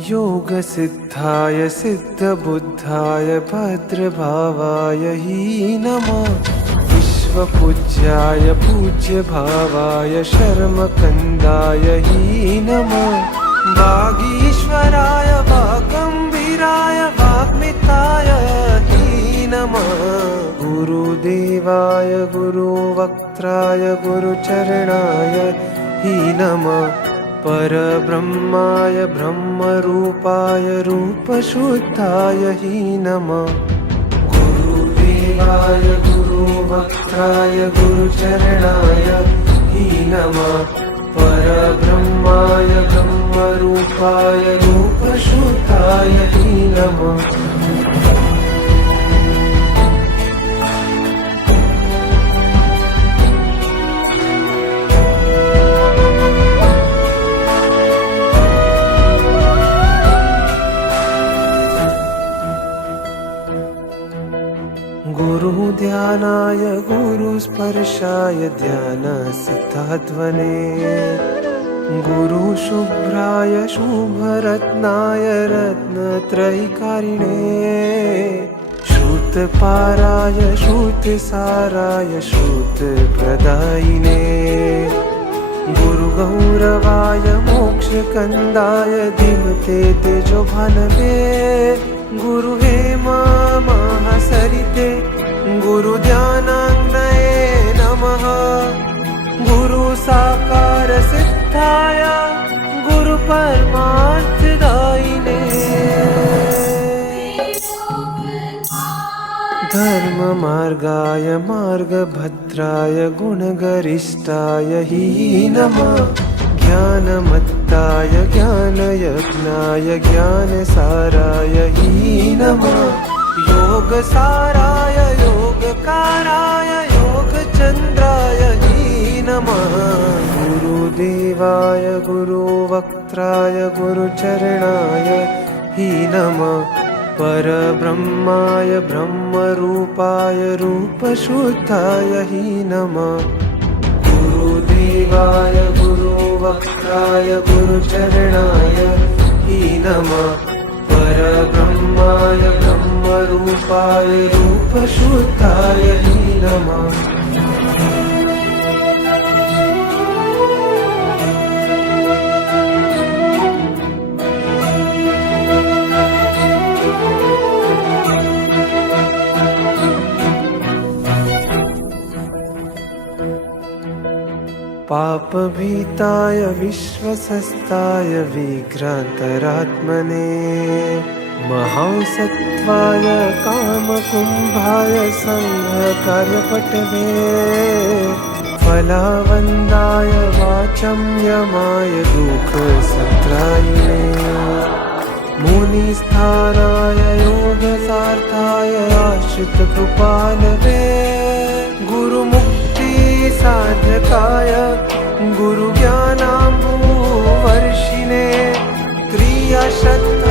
योगसिद्धाय सिद्धबुद्धाय भद्रभावाय हि नमः। विश्वपूज्याय पूज्यभावाय शर्मकन्दाय हि नमः। वागीश्वराय वागम्भीराय वाग्मिताय हि नमः। गुरुदेवाय गुरुवक्त्राय गुरुचरणाय हि नमः। परब्रह्माय ब्रह्मरूपाय रूपशुद्धाय हि नमः। गुरुदेवाय गुरुवक्त्राय गुरुचरणाय हि नमः। परब्रह्माय ब्रह्मरूपाय रूपशुद्धाय हि नमः। गुरुध्यानाय गुरुस्पर्शाय ध्यानसिद्धाध्वने। गुरुशुभ्राय शुभरत्नाय रत्नत्रयीकारिणे। श्रुतपाराय श्रुतसाराय श्रुतप्रदायिने। गुरुगौरवाय मोक्षकन्दाय धीमते तेजोभानवे। गुरुहेमा महासरिते गुरुध्यानाग्नये नमः। गुरुसाकार सिद्धाय गुरुपरमार्थदायिने। धर्ममार्गाय मार्गभद्राय गुणगरिष्ठाय हि नमः। ज्ञानमत्ताय ज्ञानयज्ञाय ज्ञानसाराय हि नमः। योगसाराय योगकाराय योगचन्द्राय हि नमः। गुरुदेवाय गुरुवक्त्राय गुरुचरणाय हि नमः। परब्रह्माय ब्रह्मरूपाय रूपशुद्धाय हि नमः। गुरुदेवाय गुरुवक्त्राय गुरुचरणाय हि नमः। परब्रह्माय ब्रह्मरूपाय रूपशुद्धाय हि नमः। पापभीताय विश्वसस्ताय विघ्नान्तरात्मने। महासत्त्वाय कामकुम्भाय सङ्घकार्यपटवे। फलावन्दाय वाचम्यमाय दुःखसत्रायिणे। मुनिस्थानाय योगसार्थाय आश्रितकृपालवे। गुरुमुक्तिसाधकाय गुरुज्ञानाम्बुवर्षिणे। क्रियाश्रद्धा